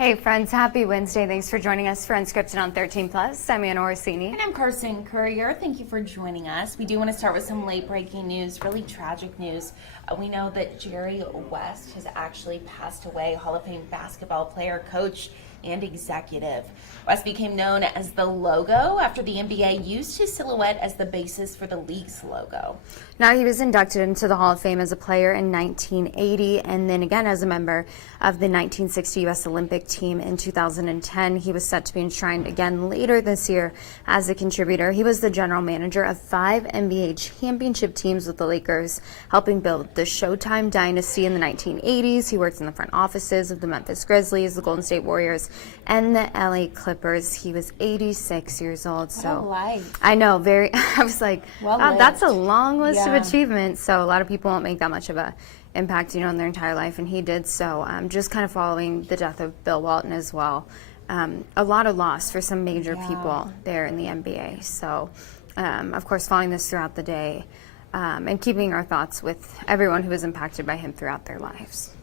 Hey friends, happy Wednesday. Thanks for joining us for Unscripted on 13 Plus. I'm Anna Orsini. And I'm Carson Courier. Thank you for joining us. We do want to start with some late breaking news, really tragic news. We know that Jerry West has actually passed away, Hall of Fame basketball player, coach, and executive. West became known as the Logo after the NBA used his silhouette as the basis for the league's logo. Now, he was inducted into the Hall of Fame as a player in 1980 and then again as a member of the 1960 U.S. Olympic team in 2010. He was set to be enshrined again later this year as a contributor. He was the general manager of 5 NBA championship teams with the Lakers, helping build the Showtime dynasty in the 1980s. He worked in the front offices of the Memphis Grizzlies, the Golden State Warriors, and the LA Clippers. He was 86 years old. What a life. I know, I was like, wow, that's a long list of achievements. So a lot of people won't make that much of a impact, in their entire life, and he did so. Just kind of following the death of Bill Walton as well. A lot of loss for some major people there in the NBA. So, of course, following this throughout the day and keeping our thoughts with everyone who was impacted by him throughout their lives.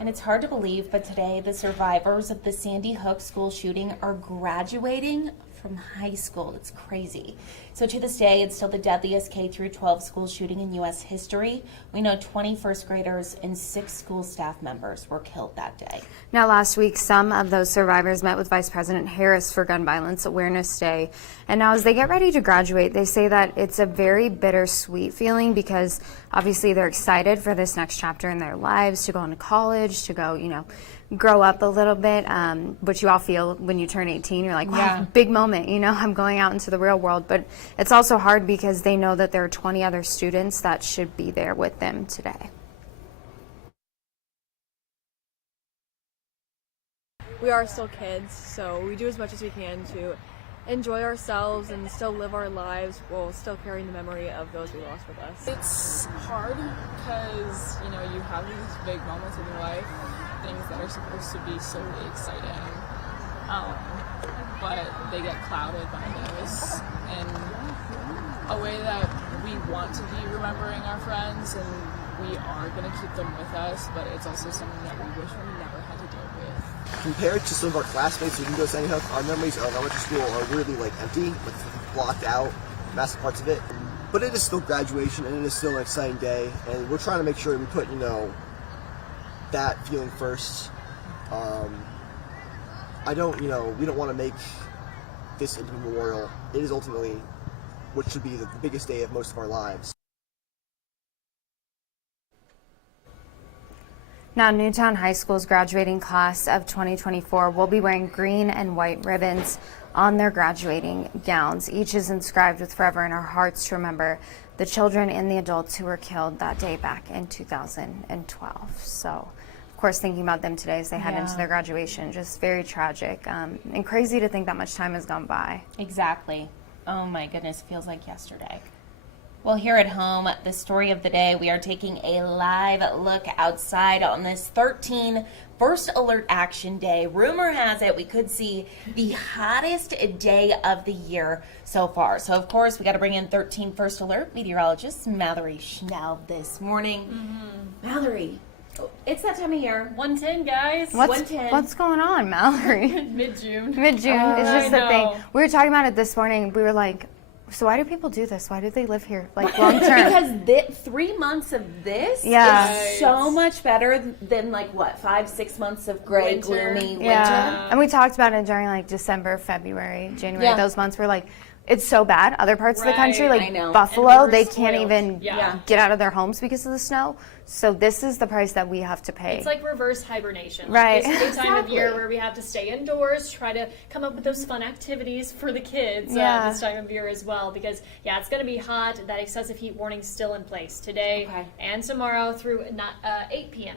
And it's hard to believe, but today the survivors of the Sandy Hook school shooting are graduating from high school. It's crazy. So to this day, it's still the deadliest K-12 school shooting in U.S. history. We know 20 first graders and 6 school staff members were killed that day. Now, last week, some of those survivors met with Vice President Harris for Gun Violence Awareness Day. And now as they get ready to graduate, they say that it's a very bittersweet feeling because obviously they're excited for this next chapter in their lives, to go into college, to go, grow up a little bit, which you all feel when you turn 18. You're like, wow, big moment, I'm going out into the real world. But it's also hard because they know that there are 20 other students that should be there with them today. We are still kids, so we do as much as we can to enjoy ourselves and still live our lives while still carrying the memory of those we lost with us. It's hard because, you have these big moments in your life, things that are supposed to be so exciting, but they get clouded by those in a way that we want to be remembering our friends, and we are going to keep them with us, but it's also something that we wish we never had to deal with. Compared to some of our classmates who didn't go to Sandy Hook, our memories of elementary school are really empty, blocked out, massive parts of it. But it is still graduation, and it is still an exciting day, and we're trying to make sure we put, that feeling first. We don't want to make this into a memorial. It is ultimately what should be the biggest day of most of our lives. Now, Newtown High School's graduating class of 2024 will be wearing green and white ribbons on their graduating gowns. Each is inscribed with "Forever in Our Hearts" to remember the children and the adults who were killed that day back in 2012. So, of course, thinking about them today as they head into their graduation, just very tragic and crazy to think that much time has gone by. Exactly. Oh my goodness, feels like yesterday. Well, here at home, the story of the day, we are taking a live look outside on this 13 First Alert Action Day. Rumor has it we could see the hottest day of the year so far. So, of course, we got to bring in 13 First Alert meteorologist Mallory Schnell this morning. Mallory, it's that time of year. 110, guys. What's going on, Mallory? Mid-June. Mid-June. It's just the thing. We were talking about it this morning. We were like, so why do people do this? Why do they live here long term? Because 3 months of this is so much better than 5-6 months of gray, gloomy winter. Yeah. And we talked about it during December, February, January. Those months were it's so bad. Other parts of the country, Buffalo, they can't even get out of their homes because of the snow. So this is the price that we have to pay. It's like reverse hibernation. Right. It's the time of year where we have to stay indoors, try to come up with those fun activities for the kids this time of year as well. Because, it's going to be hot. That excessive heat warning is still in place today and tomorrow through 8 p.m.,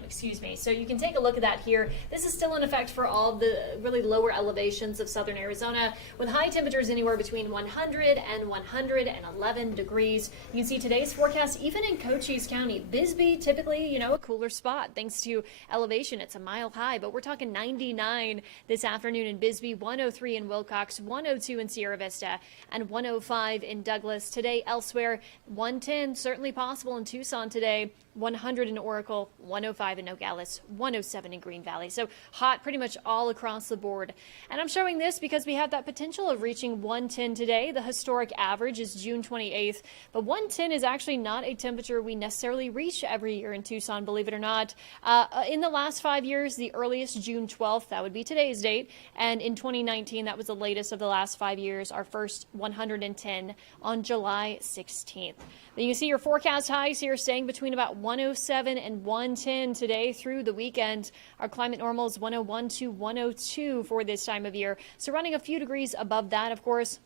So you can take a look at that here. This is still in effect for all the really lower elevations of southern Arizona with high temperatures anywhere between 100 100 and 111 degrees. You can see today's forecast even in Cochise County. Bisbee, typically, a cooler spot thanks to elevation. It's a mile high, but we're talking 99 this afternoon in Bisbee, 103 in Wilcox, 102 in Sierra Vista, and 105 in Douglas. Today elsewhere, 110 certainly possible in Tucson today, 100 in Oracle, 105 in Nogales, 107 in Green Valley. So hot pretty much all across the board. And I'm showing this because we have that potential of reaching 110 today. The historic average is June 28th, but 110 is actually not a temperature we necessarily reach every year in Tucson, believe it or not. In the last 5 years, the earliest June 12th, that would be today's date, and in 2019, that was the latest of the last 5 years, our first 110 on July 16th. Then you see your forecast highs here staying between about 107 and 110 today through the weekend. Our climate normal is 101 to 102 for this time of year. So running a few degrees above that, of course.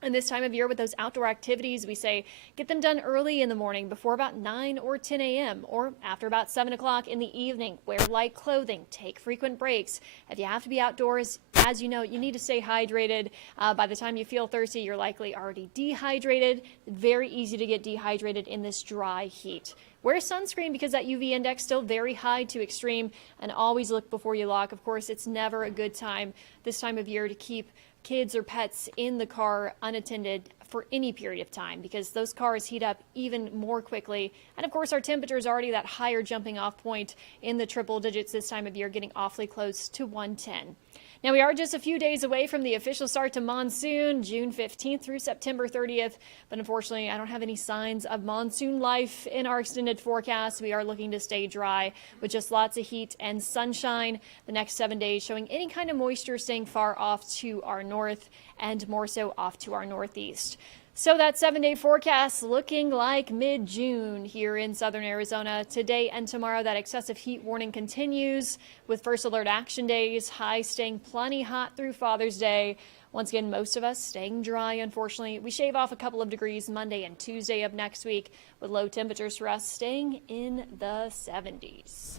And this time of year with those outdoor activities, we say get them done early in the morning before about 9 or 10 a.m. or after about 7 o'clock in the evening. Wear light clothing, take frequent breaks. If you have to be outdoors, as you know, you need to stay hydrated. By the time you feel thirsty, you're likely already dehydrated. Very easy to get dehydrated in this dry heat. Wear sunscreen because that UV index still very high to extreme, and always look before you lock. Of course, it's never a good time this time of year to keep kids or pets in the car unattended for any period of time because those cars heat up even more quickly. And of course, our temperature is already that higher jumping off point in the triple digits this time of year, getting awfully close to 110. Now, we are just a few days away from the official start to monsoon, June 15th through September 30th. But unfortunately, I don't have any signs of monsoon life in our extended forecast. We are looking to stay dry with just lots of heat and sunshine the next 7 days, showing any kind of moisture staying far off to our north and more so off to our northeast. So that 7-day forecast looking like mid-June here in southern Arizona. Today and tomorrow, that excessive heat warning continues with first alert action days, highs staying plenty hot through Father's Day. Once again, most of us staying dry, unfortunately. We shave off a couple of degrees Monday and Tuesday of next week with low temperatures for us staying in the 70s.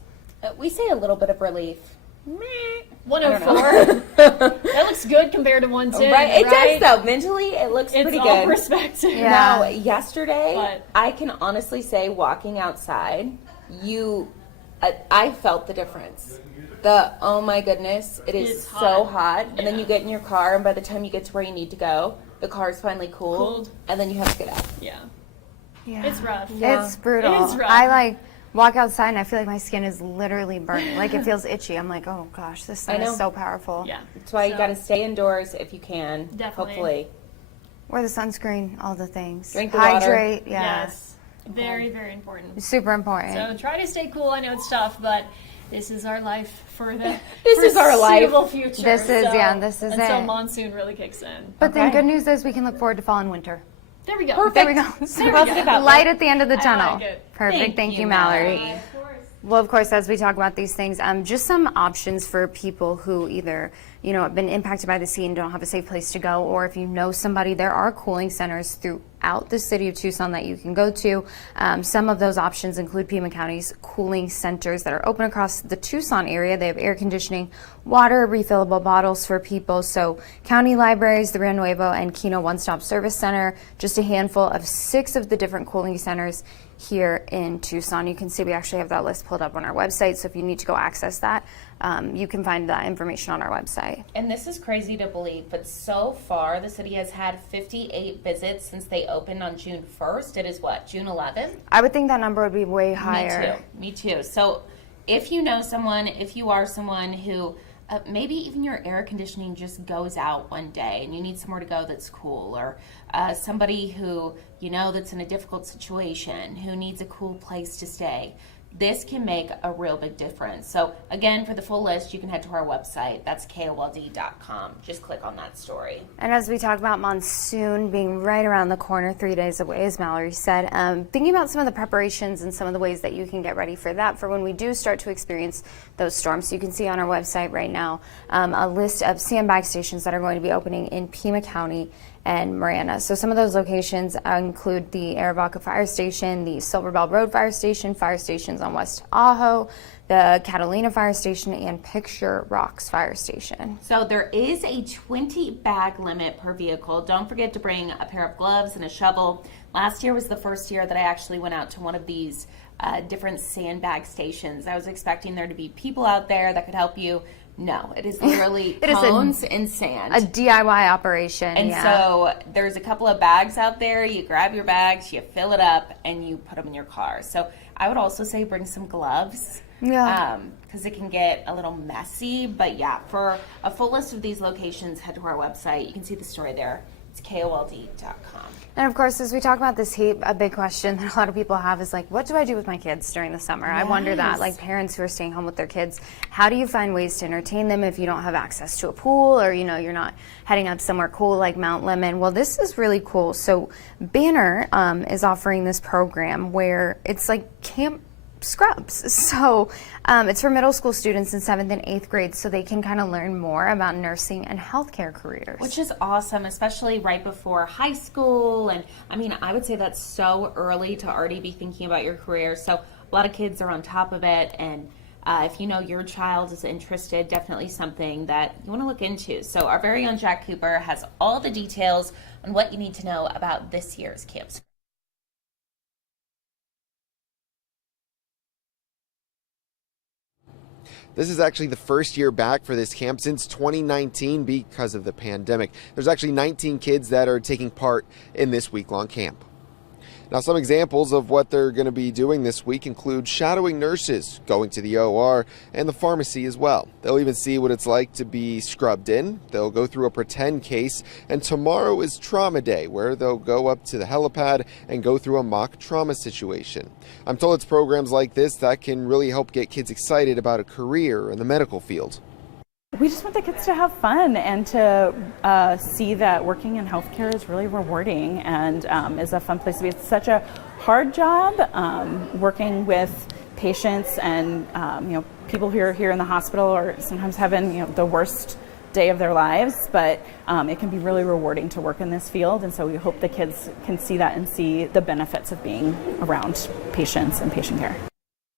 We say a little bit of relief. 104. That looks good compared to 110. Right, it does though. Mentally, it looks It's pretty all good. perspective. Yeah. Now, yesterday, But- I can honestly say, walking outside, I felt the difference. Oh my goodness, it is It's so hot. hot. And then Yeah. you get in your car, and by the time you get to where you need to go, the car is finally Cooled. and then you have to get out. Yeah. Yeah. It's rough. Yeah. It's brutal. It is rough. I walk outside and I feel like my skin is literally burning. Like it feels itchy. I'm like, oh gosh, this sun I know. is so powerful. Yeah. That's why you So- got to stay indoors if you can. Definitely. Hopefully. Wear the sunscreen, all the things. Drink the water. Hydrate. Yeah. Yes. Very, very important. It's super important. So try to stay cool. I know it's tough, but this is our life for the This is our life. foreseeable future. This is- So, yeah, this is until it. monsoon really kicks in. but then Okay. good news is we can look forward to fall and winter. There we go. Perfect. There we go. Positive outlook. Light at the end of the I tunnel. like it. Perfect. Thank you, Mallory. Well, of course, as we talk about these things, just some options for people who either, have been impacted by the sea and don't have a safe place to go, or if you know somebody, there are cooling centers throughout the city of Tucson that you can go to. Some of those options include Pima County's cooling centers that are open across the Tucson area. They have air conditioning, water, refillable bottles for people. So county libraries, the Rio Nuevo and Keno One-Stop Service Center, just a handful of 6 of the different cooling centers here in Tucson. You can see we actually have that list pulled up on our website, so if you need to go access that, you can find that information on our website. And this is crazy to believe, but so far the city has had 58 visits since they opened on June 1st. It is what, June 11th? I would think that number would be way higher. Me too. So if you know someone, if you are someone who maybe even your air conditioning just goes out one day and you need somewhere to go that's cool, or somebody who that's in a difficult situation, who needs a cool place to stay, this can make a real big difference. So again, for the full list, you can head to our website. That's KOLD.com. Just click on that story. And as we talk about monsoon being right around the corner, 3 days away, as Mallory said, thinking about some of the preparations and some of the ways that you can get ready for that for when we do start to experience those storms. So you can see on our website right now a list of sandbag stations that are going to be opening in Pima County and Marana. So some of those locations include the Arivaca Fire Station, the Silver Bell Road Fire stations on West Ajo, the Catalina Fire Station, and Picture Rocks Fire Station. So there is a 20 bag limit per vehicle. Don't forget to bring a pair of gloves and a shovel. Last year was the first year that I actually went out to one of these different sandbag stations. I was expecting there to be people out there that could help you. No, it is literally cones and sand. A DIY operation. And so there's a couple of bags out there. You grab your bags, you fill it up, and you put them in your car. So I would also say bring some gloves. Yeah. Because it can get a little messy. But yeah, for a full list of these locations, head to our website. You can see the story there. It's KOLD.com. And of course, as we talk about this heat, a big question that a lot of people have is like, what do I do with my kids during the summer? I wonder that, like parents who are staying home with their kids, how do you find ways to entertain them if you don't have access to a pool, or you're not heading up somewhere cool like Mount Lemmon? Well, this is really cool. So Banner is offering this program where it's like camp scrubs. So it's for middle school students in 7th and 8th grade, so they can kind of learn more about nursing and healthcare careers. Which is awesome, especially right before high school. And I mean, I would say that's so early to already be thinking about your career. So a lot of kids are on top of it. And if you know your child is interested, definitely something that you want to look into. So our very own Jack Cooper has all the details on what you need to know about this year's camps. This is actually the first year back for this camp since 2019 because of the pandemic. There's actually 19 kids that are taking part in this week-long camp. Now, some examples of what they're going to be doing this week include shadowing nurses, going to the OR, and the pharmacy as well. They'll even see what it's like to be scrubbed in. They'll go through a pretend case, and tomorrow is trauma day, where they'll go up to the helipad and go through a mock trauma situation. I'm told it's programs like this that can really help get kids excited about a career in the medical field. We just want the kids to have fun and to see that working in healthcare is really rewarding and is a fun place to be. It's such a hard job working with patients and people who are here in the hospital are sometimes having the worst day of their lives, but it can be really rewarding to work in this field, and so we hope the kids can see that and see the benefits of being around patients and patient care.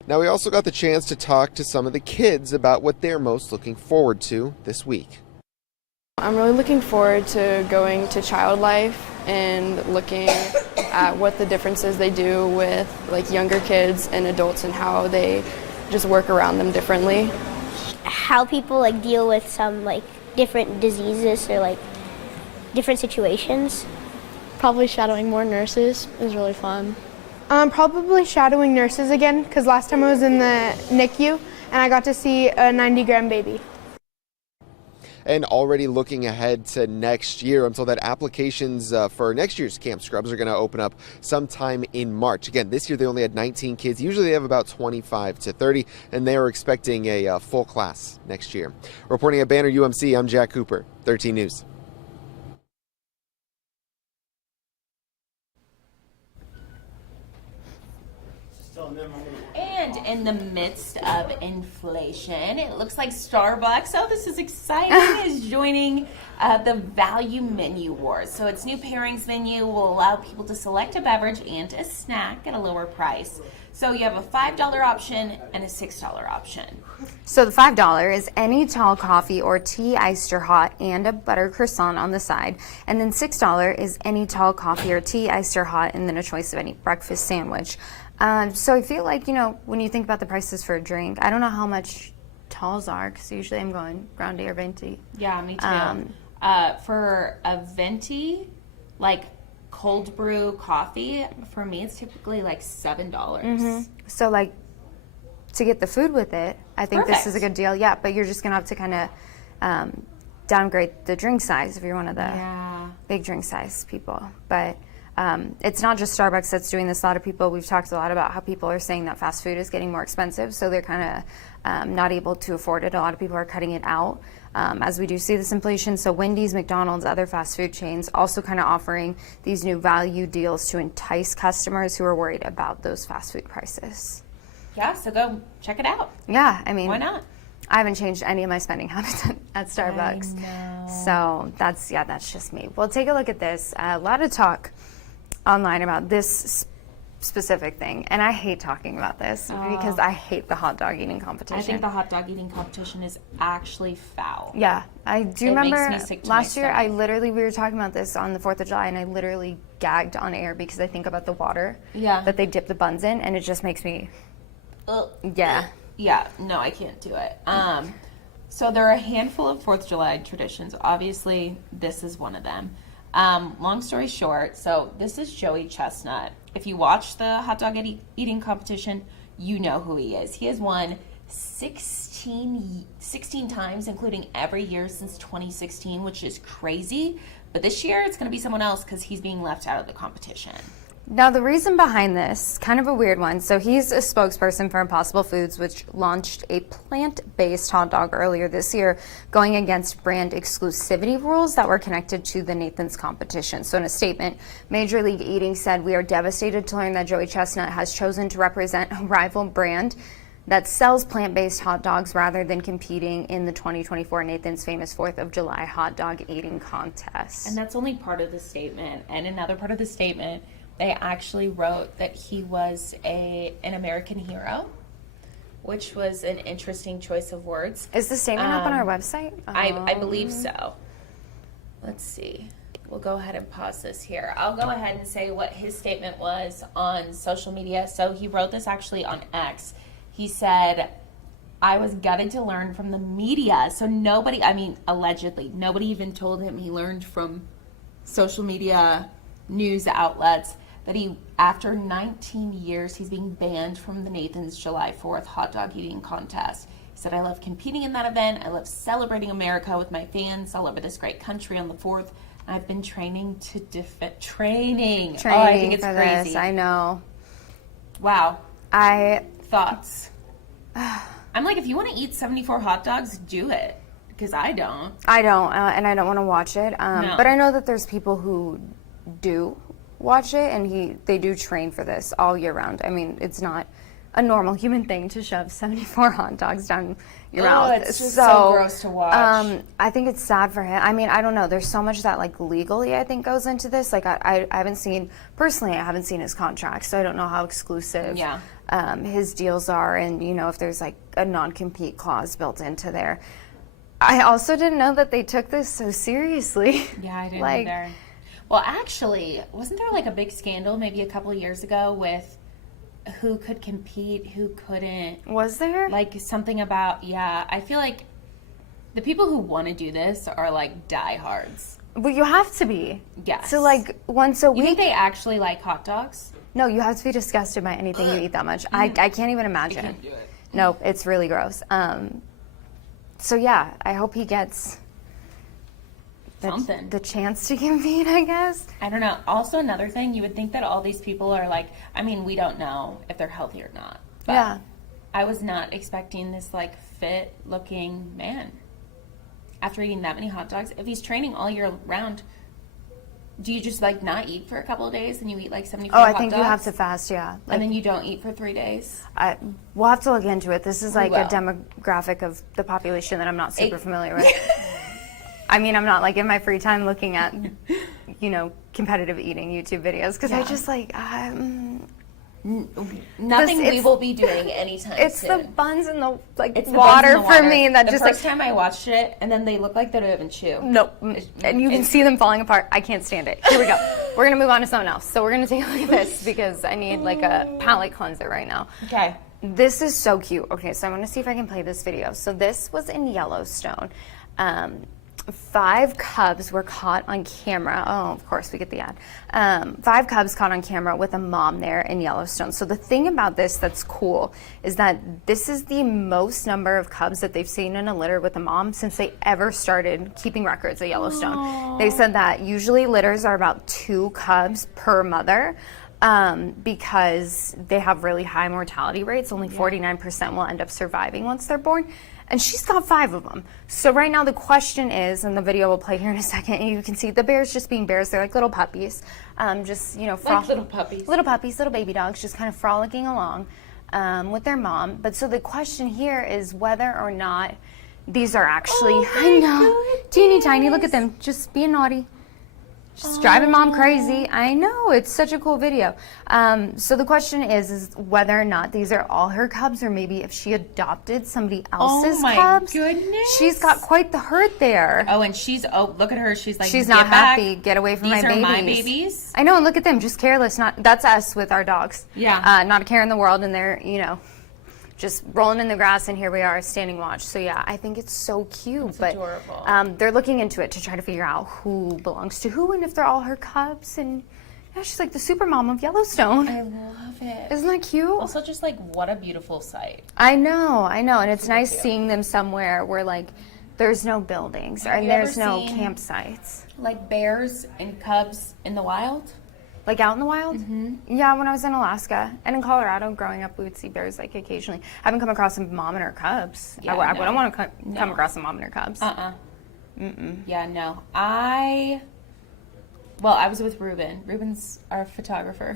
Now, we also got the chance to talk to some of the kids about what they're most looking forward to this week. I'm really looking forward to going to Child Life and looking at what the differences they do with younger kids and adults and how they just work around them differently. How people deal with some different diseases or different situations. Probably shadowing more nurses is really fun. Probably shadowing nurses again, because last time I was in the NICU and I got to see a 90-gram baby. And already looking ahead to next year, I'm told that applications for next year's Camp Scrubs are going to open up sometime in March. Again, this year they only had 19 kids. Usually they have about 25 to 30, and they are expecting a full class next year. Reporting at Banner UMC, I'm Jack Cooper, 13 News. And in the midst of inflation, it looks like Starbucks, oh, this is exciting, is joining the value menu wars. So its new pairings menu will allow people to select a beverage and a snack at a lower price. So you have a $5 option and a $6 option. So the $5 is any tall coffee or tea iced or hot and a butter croissant on the side. And then $6 is any tall coffee or tea iced or hot and then a choice of any breakfast sandwich. So I feel like, when you think about the prices for a drink, I don't know how much talls are, because usually I'm going grande or venti. Yeah, me too. For a venti, cold brew coffee, for me it's typically $7. Mm-hmm. So to get the food with it, I think This is a good deal. Yeah, but you're just going to have to kind of downgrade the drink size if you're one of the big drink size people. But it's not just Starbucks that's doing this. A lot of people, we've talked a lot about how people are saying that fast food is getting more expensive, so they're kind of not able to afford it. A lot of people are cutting it out as we do see this inflation. So Wendy's, McDonald's, other fast food chains also kind of offering these new value deals to entice customers who are worried about those fast food prices. Yeah, so go check it out. Yeah, I mean, why not? I haven't changed any of my spending habits at Starbucks. So that's just me. Well, take a look at this. A lot of talk online about this specific thing, and I hate talking about this because I hate the hot dog eating competition. I think the hot dog eating competition is actually foul. Yeah, I do It remember makes me sick to last my year. stomach. We were talking about this on the 4th of July, and I literally gagged on air because I think about the water that they dip the buns in, and it just makes me. Yeah, no, I can't do it. So there are a handful of 4th of July traditions. Obviously, this is one of them. Long story short, so this is Joey Chestnut. If you watch the hot dog eating competition, you know who he is. He has won 16 times, including every year since 2016, which is crazy. But this year, it's going to be someone else because he's being left out of the competition. Now, the reason behind this, kind of a weird one. So he's a spokesperson for Impossible Foods, which launched a plant-based hot dog earlier this year, going against brand exclusivity rules that were connected to the Nathan's competition. So in a statement, Major League Eating said, "We are devastated to learn that Joey Chestnut has chosen to represent a rival brand that sells plant-based hot dogs rather than competing in the 2024 Nathan's Famous 4th of July hot dog eating contest." And that's only part of the statement. And another part of the statement, they actually wrote that he was an American hero, which was an interesting choice of words. Is the statement up on our website? I believe so. Let's see. We'll go ahead and pause this here. I'll go ahead and say what his statement was on social media. So he wrote this actually on X. He said, "I was gutted to learn from the media." So nobody, allegedly, nobody even told him. He learned from social media news outlets that after 19 years, he's being banned from the Nathan's July 4th hot dog eating contest. He said, "I love competing in that event. I love celebrating America with my fans all over this great country on the 4th. I've been training to defend training." Oh, I think it's for crazy. This. I know. Wow. Thoughts? I'm like, if you want to eat 74 hot dogs, do it. Because I don't. And I don't want to watch it. No. But I know that there's people who do watch it, and they do train for this all year round. I mean, it's not a normal human thing to shove 74 hot dogs down your mouth. It's just so gross to watch. I think it's sad for him. I mean, I don't know. There's so much that legally I think goes into this. I haven't seen his contract, so I don't know how exclusive his deals are, and if there's a non-compete clause built into there. I also didn't know that they took this so seriously. Yeah, I didn't either. Well, actually, wasn't there a big scandal maybe a couple of years ago with who could compete, who couldn't? Was there? Something about, I feel like the people who want to do this are diehards. Well, you have to be. Yes. So once a week. You think they actually like hot dogs? No, you have to be disgusted by anything you eat that much. I can't even imagine. I can't do it. No, it's really gross. So yeah, I hope he gets something. The chance to compete, I guess. I don't know. Also, another thing, you would think that all these people are we don't know if they're healthy or not. But yeah. I was not expecting this fit looking man after eating that many hot dogs. If he's training all year round, do you just not eat for a couple of days and you eat 74 hot dogs? I think you have to fast, yeah. And then you don't eat for 3 days? We'll have to look into it. This is a demographic of the population that I'm not super familiar with. I mean, I'm not in my free time looking at, competitive eating YouTube videos because I just nothing we will be doing anytime soon. It's the buns and the water for me that the first time I watched it, and then they look like they don't even chew. Nope, and you can see them falling apart. I can't stand it. Here we go. We're gonna move on to something else. So we're gonna take a look at this because I need a palate cleanser right now. Okay. This is so cute. Okay, so I'm gonna see if I can play this video. So this was in Yellowstone. 5 cubs were caught on camera. Oh, of course, we get the ad. 5 cubs caught on camera with a mom there in Yellowstone. So the thing about this that's cool is that this is the most number of cubs that they've seen in a litter with a mom since they ever started keeping records at Yellowstone. Aww. They said that usually litters are about 2 cubs per mother. Because they have really high mortality rates. Only 49% will end up surviving once they're born. And she's got 5 of them. So right now the question is, and the video will play here in a second, and you can see the bears just being bears. They're like little puppies. Little puppies. Little puppies, little baby dogs, just kind of frolicking along. with their mom. But so the question here is whether or not these are actually, Oh I know, teeny tiny. Look at them, just being naughty. Just driving mom crazy. I know, it's such a cool video. So the question is whether or not these are all her cubs, or maybe if she adopted somebody else's Oh my cubs. goodness. She's got quite the herd there. Oh, and look at her. She's like, She's "Get not back. happy. Get away from These my are babies. my babies." I know, and look at them, just careless. That's us with our dogs. Yeah. Not a care in the world, and they're, just rolling in the grass, and here we are standing watch. So yeah, I think it's so cute. It's but adorable. they're looking into it to try to figure out who belongs to who and if they're all her cubs. And yeah, she's like the super mom of Yellowstone. I love it. Isn't that cute? Also, just like what a beautiful sight. I know, and it's nice seeing them somewhere where like there's no buildings and there's no campsites. Like bears and cubs in the wild? Like out in the wild? Mm-hmm. Yeah, when I was in Alaska and in Colorado growing up, we would see bears like occasionally. I haven't come across a mom and her cubs. Yeah, I no. wouldn't want to come across a mom and her cubs. Yeah, no. I was with Ruben. Ruben's our photographer.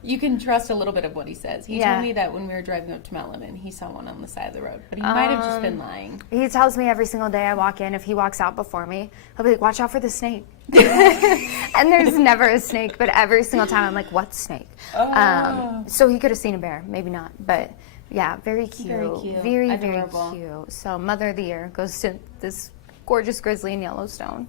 You can trust a little bit of what he says. He told me that when we were driving up to Mount Lemmon, he saw one on the side of the road, but he might have just been lying. He tells me every single day I walk in, if he walks out before me, he'll be like, watch out for the snake. And there's never a snake, but every single time I'm like, what snake? So he could have seen a bear, maybe not, but yeah, very cute. Very cute. Very, Adorable. very cute. So Mother of the Year goes to this gorgeous grizzly in Yellowstone.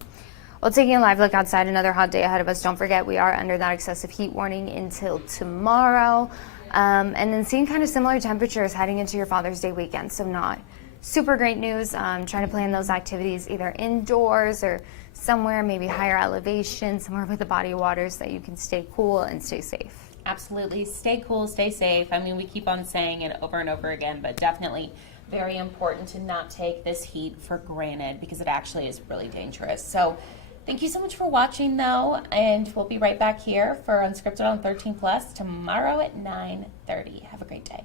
Well, taking a live look outside, another hot day ahead of us. Don't forget, we are under that excessive heat warning until tomorrow. And then seeing kind of similar temperatures heading into your Father's Day weekend. So not super great news. Trying to plan those activities either indoors or somewhere, maybe higher elevation, somewhere with a body of water so that you can stay cool and stay safe. Absolutely. Stay cool, stay safe. I mean, we keep on saying it over and over again, but definitely very important to not take this heat for granted because it actually is really dangerous. So thank you so much for watching, though, and we'll be right back here for Unscripted on 13 Plus tomorrow at 9:30. Have a great day.